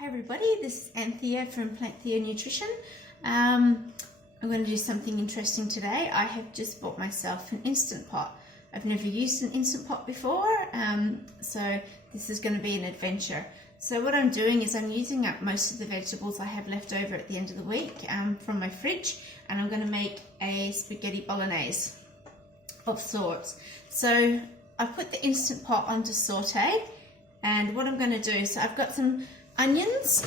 Hi everybody, this is Anthea from Planthea Nutrition. I'm going to do something interesting today. I have just bought myself an Instant Pot. I've never used an Instant Pot before, so this is going to be an adventure. So what I'm doing is I'm using up most of the vegetables I have left over at the end of the week from my fridge, and I'm going to make a spaghetti bolognese of sorts. So I put the Instant Pot on to saute, and what I'm going to do, so I've got some onions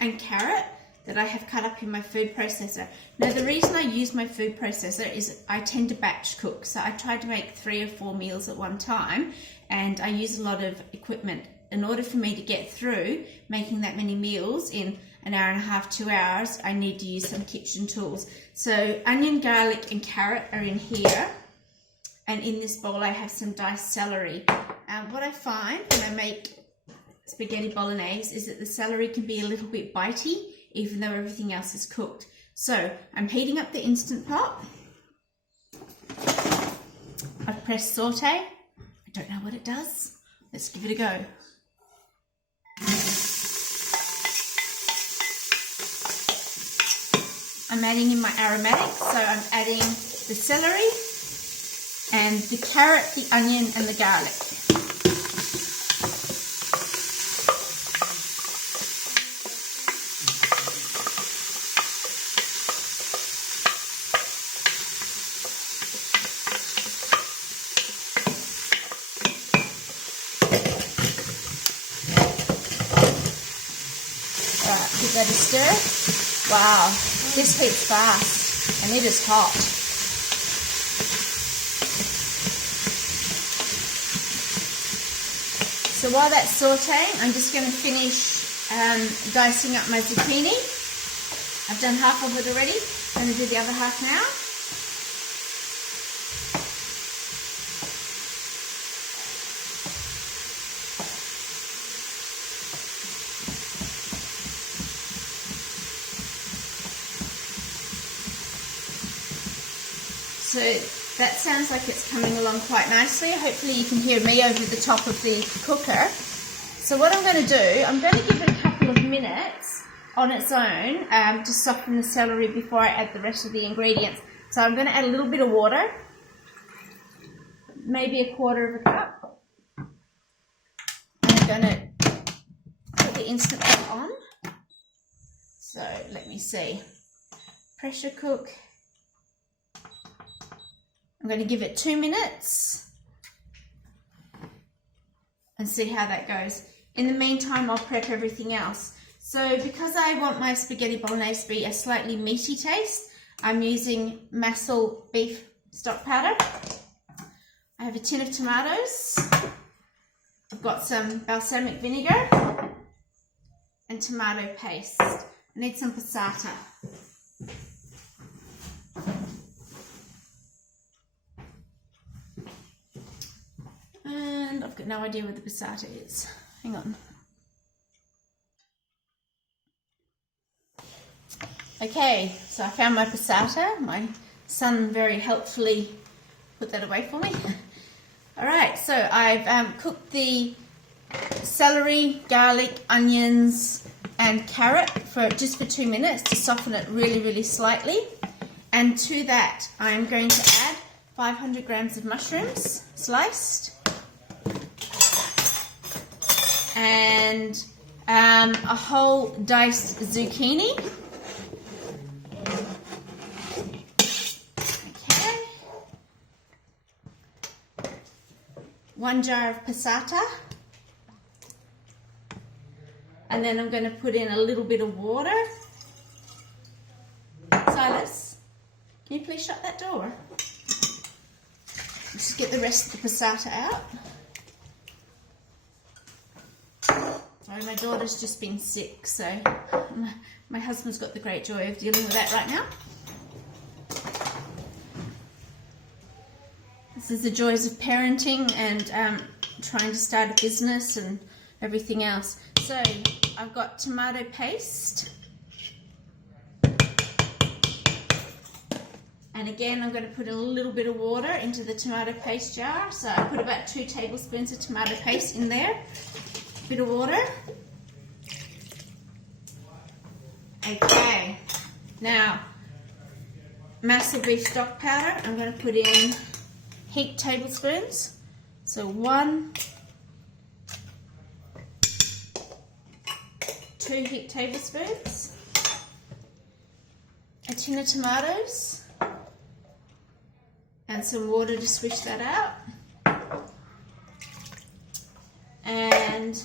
and carrot that I have cut up in my food processor. Now the reason I use my food processor is I tend to batch cook, so I try to make 3 or 4 meals at one time, and I use a lot of equipment. In order for me to get through making that many meals in an hour and a half, 2 hours, I need to use some kitchen tools. So onion, garlic and carrot are in here, and in this bowl I have some diced celery. What I find when I make spaghetti bolognese is that the celery can be a little bit bitey even though everything else is cooked. So I'm heating up the Instant Pot. I've pressed saute. I don't know what it does. Let's give it a go. I'm adding in my aromatics, so I'm adding the celery and the carrot, the onion and the garlic. Give that a stir. Wow, this heats fast and it is hot. So while that's sauteing, I'm just going to finish dicing up my zucchini. I've done half of it already. I'm going to do the other half now. So that sounds like it's coming along quite nicely. Hopefully you can hear me over the top of the cooker. So what I'm going to do, I'm going to give it a couple of minutes on its own to soften the celery before I add the rest of the ingredients. So I'm going to add a little bit of water, maybe a quarter of a cup. And I'm going to put the Instant Pot on. So let me see. Pressure cook. I'm going to give it 2 minutes and see how that goes. In the meantime, I'll prep everything else. So because I want my spaghetti bolognese to be a slightly meaty taste, I'm using Massel beef stock powder. I have a tin of tomatoes. I've got some balsamic vinegar and tomato paste. I need some passata. And I've got no idea where the passata is. Hang on. Okay, so I found my passata. My son very helpfully put that away for me. All right, so I've cooked the celery, garlic, onions, and carrot for 2 minutes to soften it really, really slightly. And to that, I'm going to add 500 grams of mushrooms, sliced. And a whole diced zucchini. Okay. 1 jar of passata. And then I'm going to put in a little bit of water. Silas, can you please shut that door? Just get the rest of the passata out. Sorry, my daughter's just been sick, so my husband's got the great joy of dealing with that right now. This is the joys of parenting and trying to start a business and everything else. So I've got tomato paste. And again, I'm going to put a little bit of water into the tomato paste jar. So I put about 2 tablespoons of tomato paste in there. A bit of water. Okay, now Muscle beef stock powder, I'm going to put in heaped tablespoons. So 1, 2 heaped tablespoons, a tin of tomatoes, and some water to swish that out, and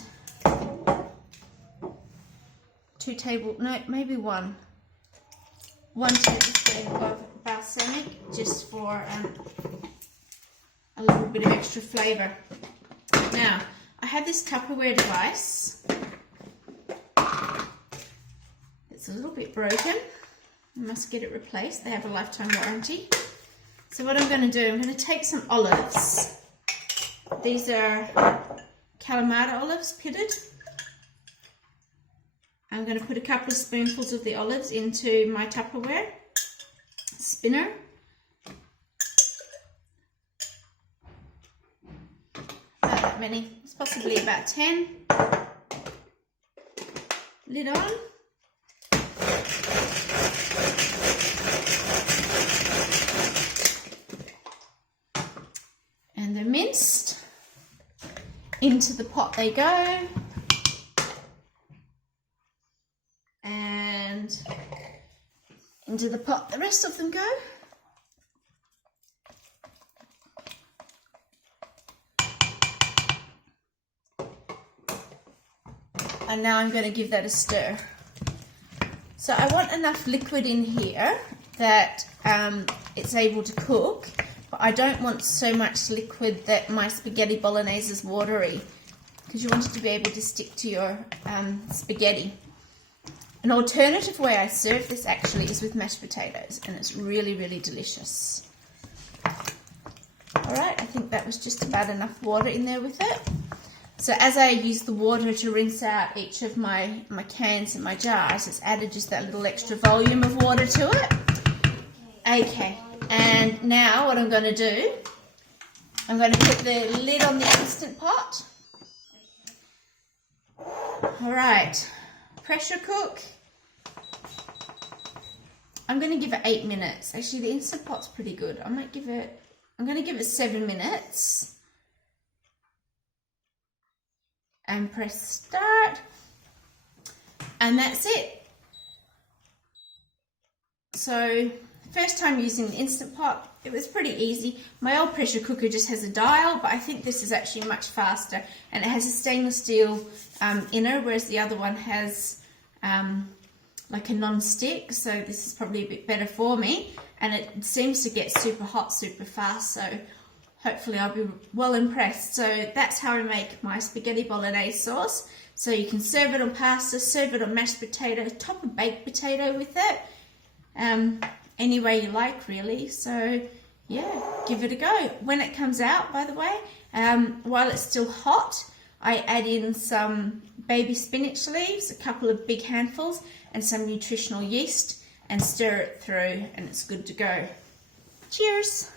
1 tablespoon of balsamic, just for a little bit of extra flavour. Now, I have this Tupperware device. It's a little bit broken. I must get it replaced. They have a lifetime warranty. So what I'm going to do, I'm going to take some olives. These are Kalamata olives, pitted. I'm going to put a couple of spoonfuls of the olives into my Tupperware spinner. Not that many, it's possibly about 10. Lid on. And they're minced. Into the pot they go. And into the pot the rest of them go. And now I'm going to give that a stir. So I want enough liquid in here that it's able to cook, but I don't want so much liquid that my spaghetti bolognese is watery, because you want it to be able to stick to your spaghetti. An alternative way I serve this actually is with mashed potatoes, and it's really, really delicious. Alright, I think that was just about enough water in there with it. So as I use the water to rinse out each of my cans and my jars, it's added just that little extra volume of water to it. Okay, and now what I'm going to do, I'm going to put the lid on the Instant Pot. Alright, pressure cook. I'm going to give it 8 minutes. Actually, the Instant Pot's pretty good. I'm going to give it 7 minutes. And press start. And that's it. So, first time using the Instant Pot, it was pretty easy. My old pressure cooker just has a dial, but I think this is actually much faster. And it has a stainless steel inner, whereas the other one has like a non-stick, so this is probably a bit better for me, and it seems to get super hot super fast, so hopefully I'll be well impressed. So that's how I make my spaghetti bolognese sauce. So you can serve it on pasta, serve it on mashed potato, top a baked potato with it, any way you like really. So yeah, give it a go. When it comes out, by the way, while it's still hot, I add in some baby spinach leaves, a couple of big handfuls, and some nutritional yeast, and stir it through, and it's good to go. Cheers!